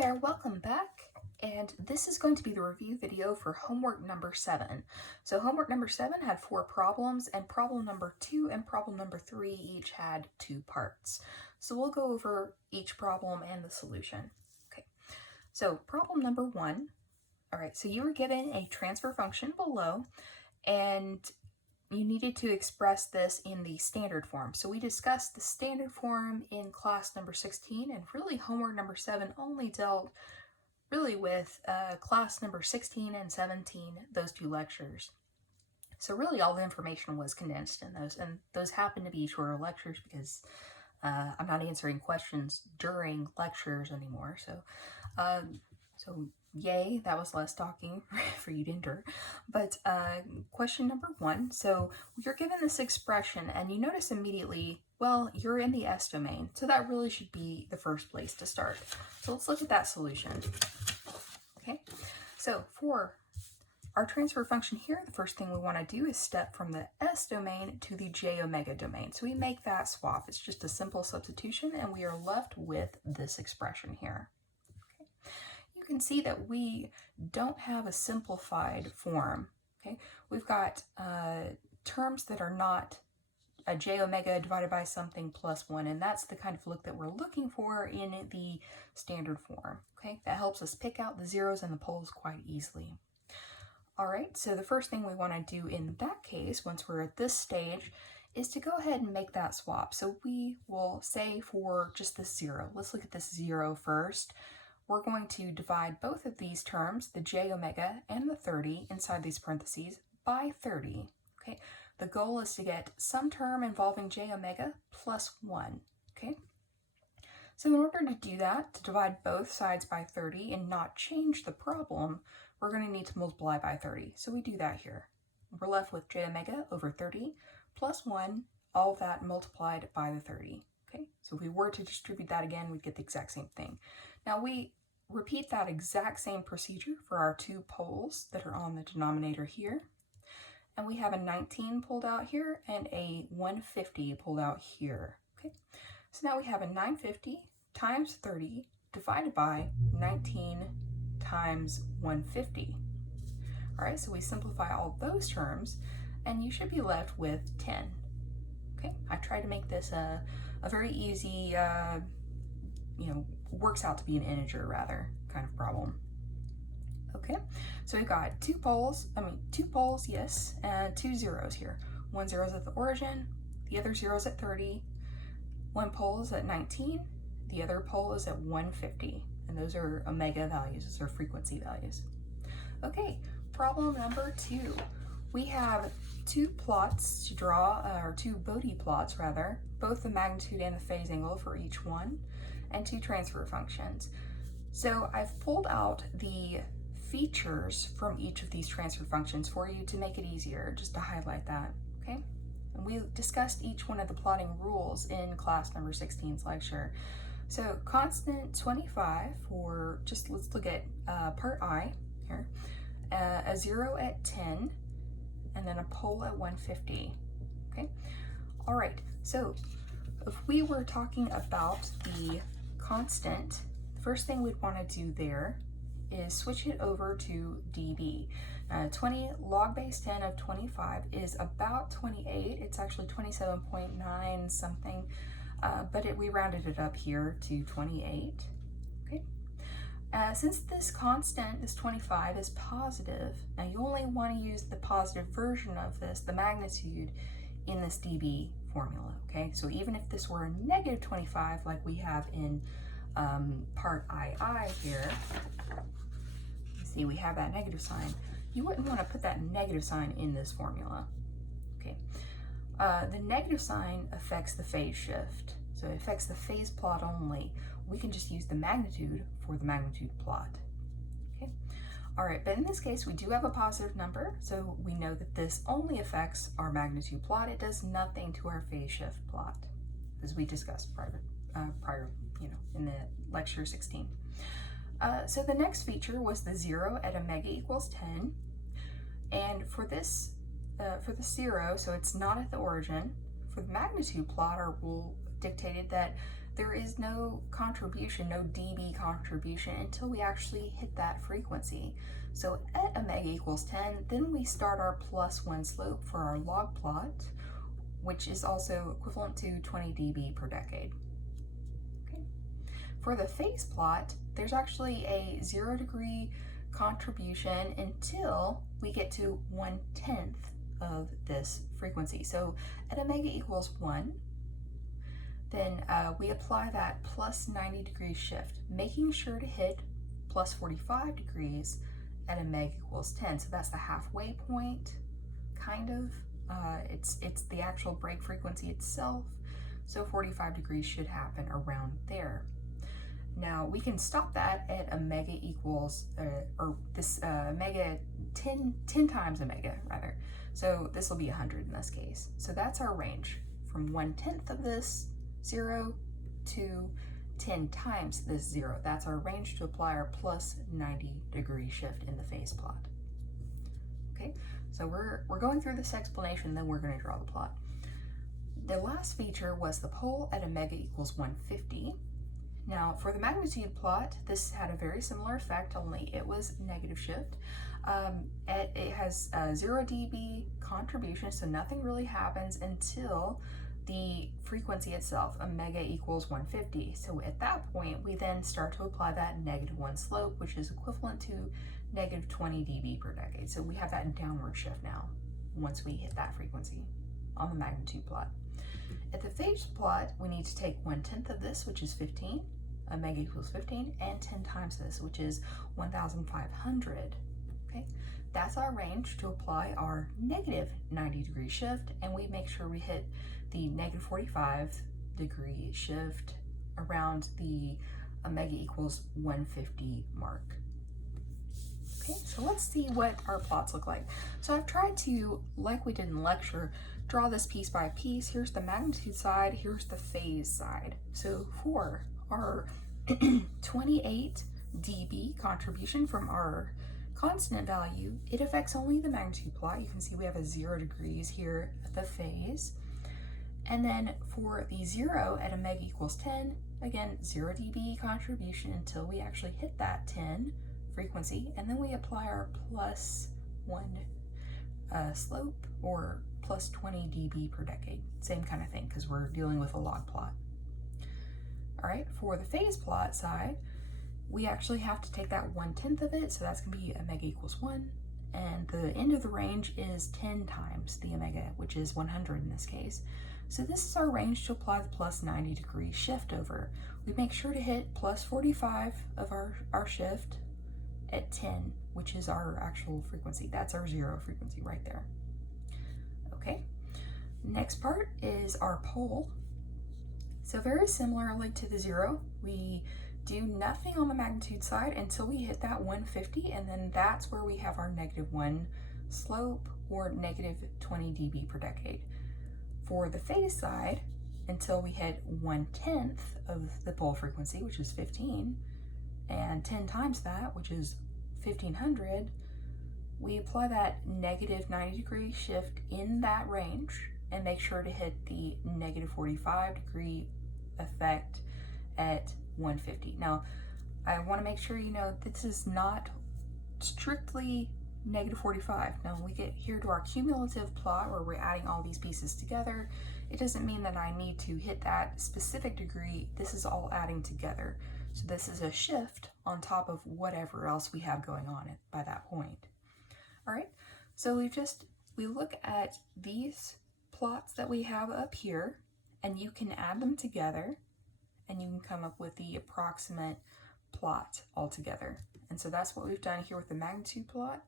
there, welcome back. And this is going to be the review video for homework number 7. So homework number 7 had 4 problems, and problem number 2 and problem number 3 each had 2 parts. So we'll go over each problem and the solution. Okay, so problem number 1. All right, so you were given a transfer function below, and you needed to express this in the standard form. So we discussed the standard form in class number 16, and really homework number 7 only dealt really with class number 16 and 17, those 2 lectures. So really all the information was condensed in those, and those happen to be shorter lectures because I'm not answering questions during lectures anymore. So yay, that was less talking for you to endure. But question number 1, so you're given this expression and you notice immediately, well, you're in the S domain, so that really should be the first place to start. So let's look at that solution. Okay, so for our transfer function here, the first thing we want to do is step from the S domain to the J omega domain. So we make that swap. It's just a simple substitution, and we are left with this expression here. You can see that we don't have a simplified form. Okay, we've got terms that are not a j omega divided by something plus 1, and that's the kind of look that we're looking for in the standard form. Okay, that helps us pick out the zeros and the poles quite easily. All right, so the first thing we want to do in that case, once we're at this stage, is to go ahead and make that swap. So we will say for just this 0, let's look at this 0 first. We're going to divide both of these terms, the j omega and the 30, inside these parentheses by 30. Okay, the goal is to get some term involving j omega plus 1. Okay, so in order to do that, to divide both sides by 30 and not change the problem, we're going to need to multiply by 30. So we do that here. We're left with j omega over 30 plus 1, all of that multiplied by the 30. Okay, so if we were to distribute that again, we'd get the exact same thing. Now we repeat that exact same procedure for our 2 poles that are on the denominator here. And we have a 19 pulled out here and a 150 pulled out here. Okay, so now we have a 950 times 30 divided by 19 times 150. All right, so we simplify all those terms, and you should be left with 10. Okay, I tried to make this a very easy, works out to be an integer rather kind of problem. Okay, so we've got 2 poles, yes, and 2 zeros here. 1 zero is at the origin, the other 0 is at 30, 1 pole is at 19, the other pole is at 150, and those are omega values, those are frequency values. Okay, problem number 2. We have 2 plots to draw, or 2 Bode plots rather, both the magnitude and the phase angle for each one, and 2 transfer functions. So I've pulled out the features from each of these transfer functions for you to make it easier, just to highlight that, okay? And we discussed each one of the plotting rules in class number 16's lecture. So constant 25 for, just let's look at part I here, a 0 at 10, and then a pole at 150, okay? All right, so if we were talking about the constant, the first thing we'd want to do there is switch it over to dB. 20 log base 10 of 25 is about 28. It's actually 27.9 something, but we rounded it up here to 28. Okay. Since this constant, this 25, is positive, now you only want to use the positive version of this, the magnitude, in this dB formula. Okay, so even if this were a negative 25 like we have in part II here, you see we have that negative sign, you wouldn't want to put that negative sign in this formula. Okay, the negative sign affects the phase shift, so it affects the phase plot only. We can just use the magnitude for the magnitude plot. Okay, all right, but in this case we do have a positive number, so we know that this only affects our magnitude plot. It does nothing to our phase shift plot, as we discussed prior, in the lecture 16. So the next feature was the 0 at omega equals 10, and for this, for the 0, so it's not at the origin. For the magnitude plot, our rule dictated that there is no contribution, no dB contribution until we actually hit that frequency. So at omega equals 10, then we start our +1 slope for our log plot, which is also equivalent to 20 dB per decade. Okay. For the phase plot, there's actually a 0 degree contribution until we get to 1/10 of this frequency. So at omega equals 1, then we apply that +90 degree shift, making sure to hit +45 degrees at omega equals 10. So that's the halfway point, kind of. It's the actual break frequency itself. So 45 degrees should happen around there. Now we can stop that at omega equals, omega 10 times omega rather. So this will be 100 in this case. So that's our range from 1/10 of this 0 to 10 times this 0. That's our range to apply our +90 degree shift in the phase plot. Okay, so we're going through this explanation, then we're going to draw the plot. The last feature was the pole at omega equals 150. Now for the magnitude plot, this had a very similar effect, only it was negative shift. It has 0 dB contribution, so nothing really happens until the frequency itself, omega equals 150. So at that point, we then start to apply that -1 slope, which is equivalent to -20 dB per decade. So we have that downward shift now once we hit that frequency on the magnitude plot. At the phase plot, we need to take 1/10 of this, which is 15, omega equals 15, and 10 times this, which is 1,500. Okay, that's our range to apply our -90 degree shift, and we make sure we hit the -45 degree shift around the omega equals 150 mark. Okay, so let's see what our plots look like. So I've tried to, like we did in lecture, draw this piece by piece. Here's the magnitude side, here's the phase side. So for our 28 dB contribution from our constant value, it affects only the magnitude plot. You can see we have a 0 degrees here at the phase. And then for the 0 at omega equals 10, again, 0 dB contribution until we actually hit that 10 frequency, and then we apply our +1 slope, or +20 dB per decade. Same kind of thing, because we're dealing with a log plot. All right, for the phase plot side, we actually have to take that 1/10 of it, so that's going to be omega equals 1, and the end of the range is 10 times the omega, which is 100 in this case. So this is our range to apply the +90 degree shift over. We make sure to hit +45 of our shift at 10, which is our actual frequency. That's our 0 frequency right there. Okay, next part is our pole. So very similarly to the 0, we do nothing on the magnitude side until we hit that 150, and then that's where we have our -1 slope, or -20 dB per decade. For the phase side, until we hit 1/10 of the pole frequency, which is 15, and 10 times that, which is 1500, we apply that -90 degree shift in that range and make sure to hit the -45 degree effect at 150. Now, I want to make sure you know this is not strictly -45. Now, when we get here to our cumulative plot where we're adding all these pieces together, it doesn't mean that I need to hit that specific degree. This is all adding together. So this is a shift on top of whatever else we have going on by that point. All right, so we look at these plots that we have up here, and you can add them together, and you can come up with the approximate plot altogether. And so that's what we've done here with the magnitude plot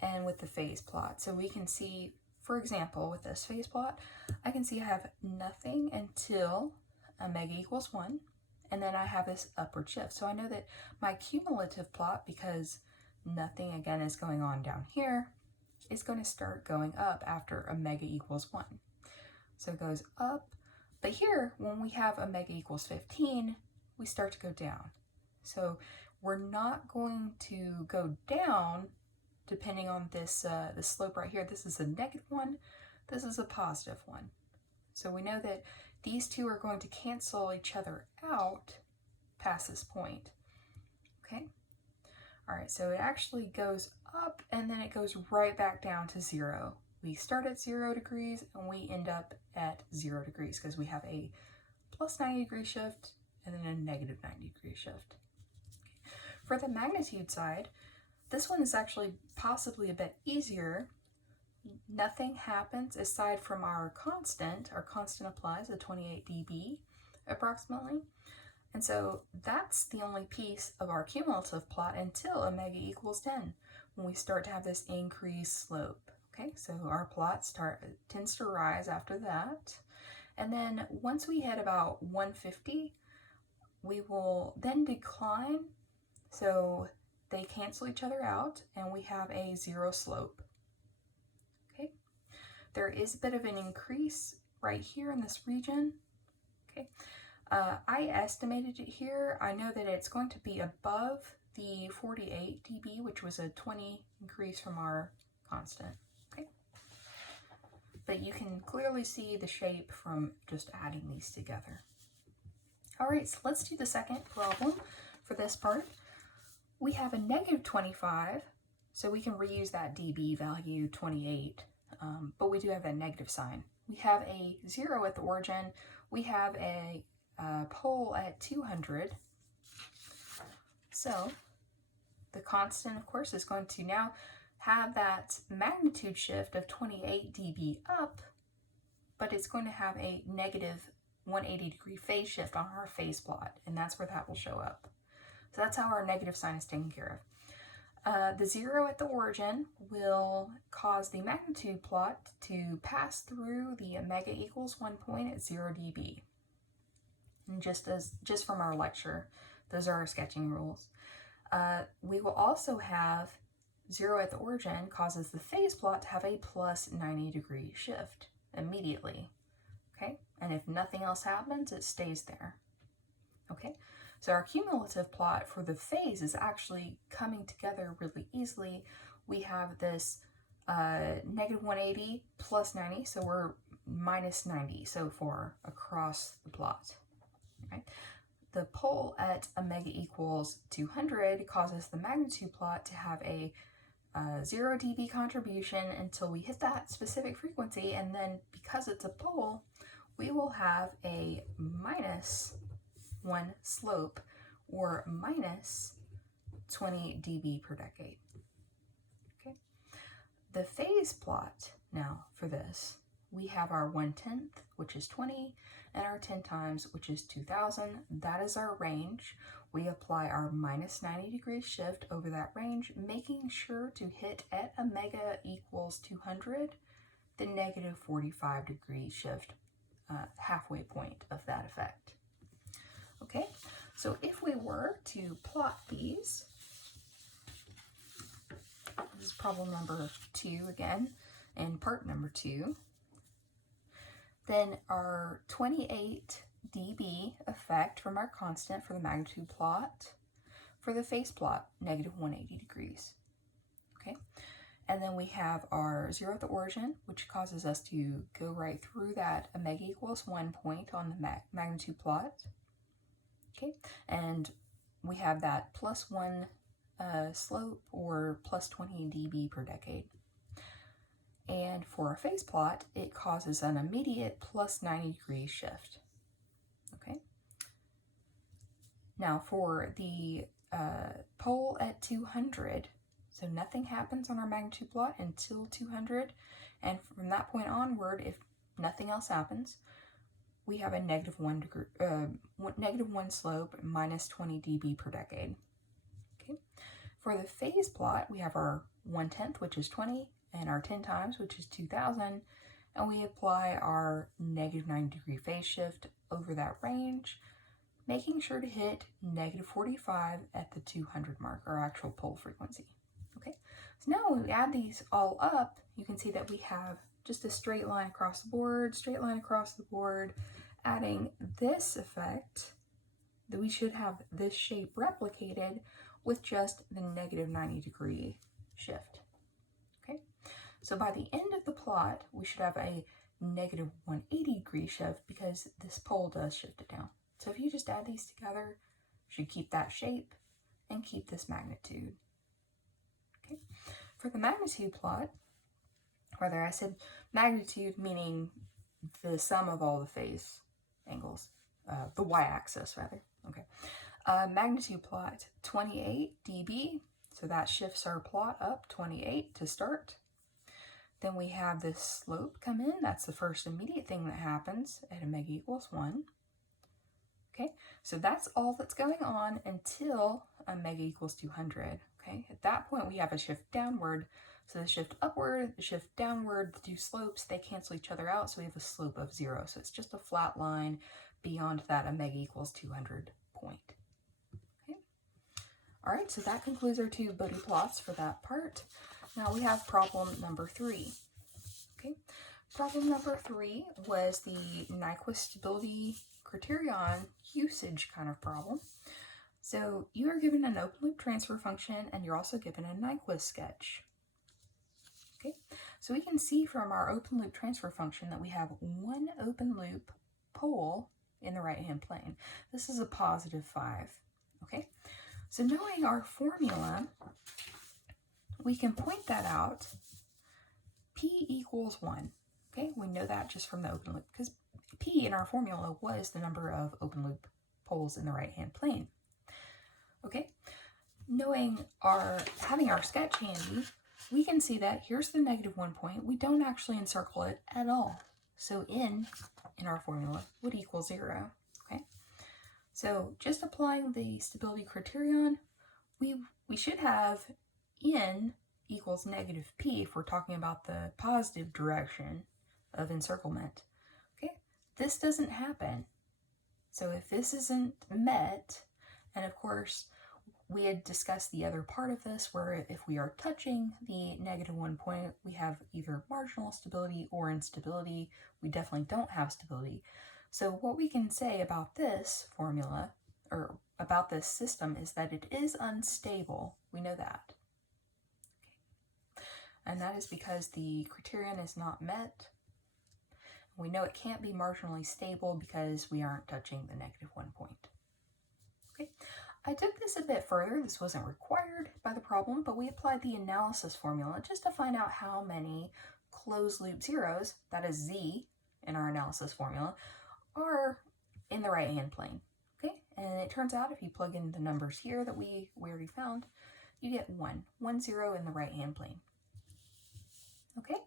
and with the phase plot. So we can see, for example, with this phase plot, I can see I have nothing until omega equals 1, and then I have this upward shift. So I know that my cumulative plot, because nothing again is going on down here, is going to start going up after omega equals 1. So it goes up, but here when we have omega equals 15, we start to go down. So we're not going to go down depending on this slope right here. This is a -1, this is a +1. So we know that these two are going to cancel each other out past this point. Okay? All right, so it actually goes up and then it goes right back down to 0. We start at 0 degrees and we end up at 0 degrees because we have a plus 90 degree shift and then a negative 90 degree shift. Okay. For the magnitude side, this one is actually possibly a bit easier. Nothing happens aside from our constant. Our constant applies at 28 dB approximately. And so that's the only piece of our cumulative plot until omega equals 10, when we start to have this increased slope. Okay, so our plot tends to rise after that. And then once we hit about 150, we will then decline. So they cancel each other out and we have a 0 slope. Okay, there is a bit of an increase right here in this region. Okay, I estimated it here. I know that it's going to be above the 48 dB, which was a 20 increase from our constant. Okay, but you can clearly see the shape from just adding these together. All right, so let's do the second problem for this part. We have a negative 25, so we can reuse that dB value 28, but we do have that negative sign. We have a 0 at the origin. We have a pole at 200. So the constant, of course, is going to now have that magnitude shift of 28 dB up, but it's going to have a negative 180 degree phase shift on our phase plot, and that's where that will show up. So that's how our negative sign is taken care of. The 0 at the origin will cause the magnitude plot to pass through the omega equals 1 point at 0 dB. And just from our lecture, those are our sketching rules. We will also have 0 at the origin causes the phase plot to have a plus 90 degree shift immediately. Okay, and if nothing else happens, it stays there. Okay, so our cumulative plot for the phase is actually coming together really easily. We have this negative 180 plus 90, so we're minus 90 so far across the plot. Okay. The pole at omega equals 200 causes the magnitude plot to have a 0 dB contribution until we hit that specific frequency, and then because it's a pole, we will have a minus 1 slope, or minus 20 dB per decade. Okay. The phase plot now for this, we have our 1/10, which is 20, and our 10 times, which is 2000. That is our range. We apply our minus 90 degree shift over that range, making sure to hit at omega equals 200, the negative 45 degree shift halfway point of that effect. Okay, so if we were to plot these, this is problem number 2 again, and part number 2, then our 28 dB effect from our constant for the magnitude plot, for the phase plot, negative 180 degrees. Okay, and then we have our 0 at the origin, which causes us to go right through that omega equals 1 point on the magnitude plot. Okay, and we have that plus 1 slope, or plus 20 dB per decade. And for our phase plot, it causes an immediate plus 90 degree shift. Okay. Now for the pole at 200, so nothing happens on our magnitude plot until 200, and from that point onward, if nothing else happens, we have a negative 1 slope, minus 20 dB per decade. Okay. For the phase plot, we have our 1/10, which is 20, and our 10 times, which is 2000, and we apply our negative 90 degree phase shift over that range, making sure to hit negative 45 at the 200 mark, our actual pole frequency. Okay, so now when we add these all up, you can see that we have just a straight line across the board, adding this effect, that we should have this shape replicated with just the negative 90 degree shift. Okay, so by the end of the plot, we should have a negative 180 degree shift because this pole does shift it down. So if you just add these together, you should keep that shape and keep this magnitude. Okay. For the magnitude plot, whether I said magnitude meaning the sum of all the phase angles, the y-axis rather. Okay. Magnitude plot 28 dB, so that shifts our plot up 28 to start. Then we have this slope come in. That's the first immediate thing that happens at omega equals 1. Okay, so that's all that's going on until omega equals 200. Okay, at that point we have a shift downward. So the shift upward, the shift downward, the two slopes, they cancel each other out. So we have a slope of 0. So it's just a flat line beyond that omega equals 200 point. Okay. All right, so that concludes our two Bode plots for that part. Now we have problem number 3. Okay, problem number 3 was the Nyquist stability criterion usage kind of problem. So you are given an open loop transfer function and you're also given a Nyquist sketch. Okay, so we can see from our open loop transfer function that we have one open loop pole in the right hand plane. This is a positive 5. Okay, so knowing our formula, we can point that out. P equals 1. Okay, we know that just from the open loop because P in our formula was the number of open loop poles in the right hand plane. Okay, having our sketch handy, we can see that here's the negative 1 point. We don't actually encircle it at all. So n in our formula would equal 0. Okay, so just applying the stability criterion, we should have n equals negative p if we're talking about the positive direction of encirclement. Okay, this doesn't happen. So if this isn't met, and of course we had discussed the other part of this where if we are touching the negative 1 point, we have either marginal stability or instability. We definitely don't have stability. So what we can say about this formula, or about this system, is that it is unstable. We know that. And that is because the criterion is not met. We know it can't be marginally stable because we aren't touching the negative 1 point. Okay, I took this a bit further. This wasn't required by the problem, but we applied the analysis formula just to find out how many closed loop zeros, that is z in our analysis formula, are in the right hand plane. Okay, and it turns out if you plug in the numbers here that we already found, you get 1 0 in the right hand plane. Okay,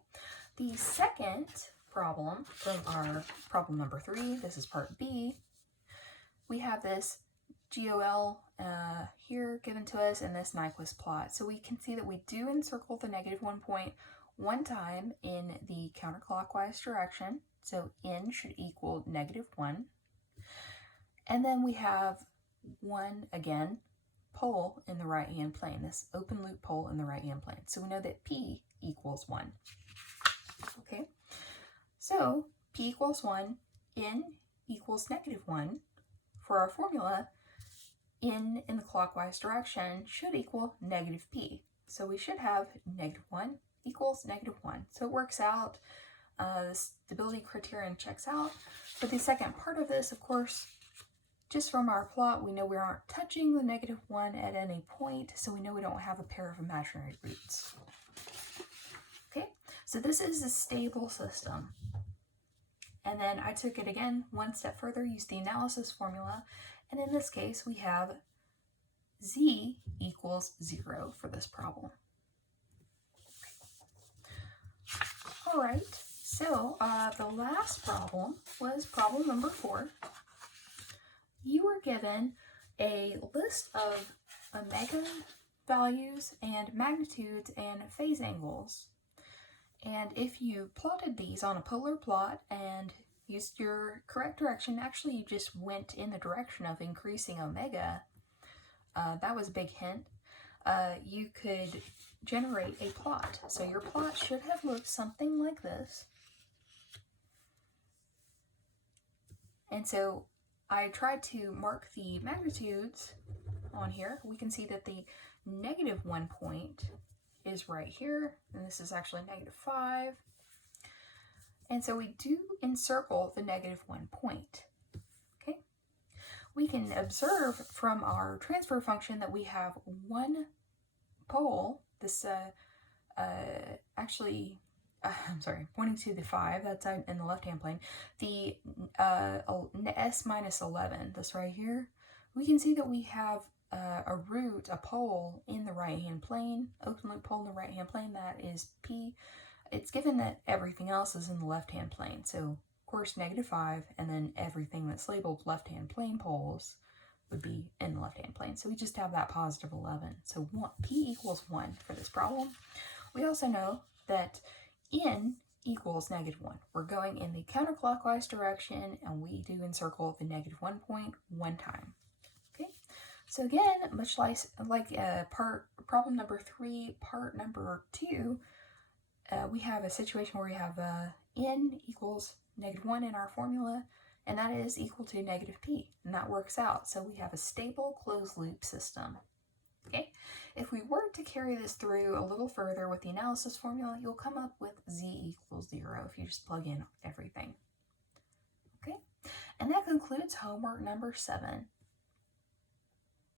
the second problem from our problem number 3, this is part B, we have this GOL here given to us in this Nyquist plot. So we can see that we do encircle the negative 1 point one time in the counterclockwise direction. So n should equal negative 1. And then we have one, again, pole in the right hand plane, this open loop pole in the right hand plane. So we know that P equals 1. Okay, so P equals 1, n equals negative 1. For our formula, n in the clockwise direction should equal negative P. So we should have negative 1 equals negative 1. So it works out. The stability criterion checks out. For the second part of this, of course, just from our plot, we know we aren't touching the negative 1 at any point, so we know we don't have a pair of imaginary roots. Okay, so this is a stable system. And then I took it again one step further, used the analysis formula, and in this case we have z equals 0 for this problem. All right, so the last problem was problem number 4. You were given a list of omega values and magnitudes and phase angles. And if you plotted these on a polar plot and used your correct direction, actually you just went in the direction of increasing omega, that was a big hint, you could generate a plot. So your plot should have looked something like this. And so I tried to mark the magnitudes on here. We can see that the negative 1 point is right here, and this is actually negative 5. And so we do encircle the -1 point. Okay? We can observe from our transfer function that we have one pole, this pointing to the 5, that's in the left-hand plane, the S minus 11, this right here, we can see that we have a pole in the right-hand plane, open loop pole in the right-hand plane, that is P. It's given that everything else is in the left-hand plane, so of course -5, and then everything that's labeled left-hand plane poles would be in the left-hand plane. So we just have that positive 11. So P equals 1 for this problem. We also know that N equals -1. We're going in the counterclockwise direction, and we do encircle the -1 point 1 time. Okay, so again, much like problem number 3, part number 2, we have a situation where we have N equals -1 in our formula, and that is equal to -P, and that works out. So we have a stable closed loop system. Okay, if we were to carry this through a little further with the analysis formula, you'll come up with Z equals 0 if you just plug in everything. Okay, and that concludes homework number 7.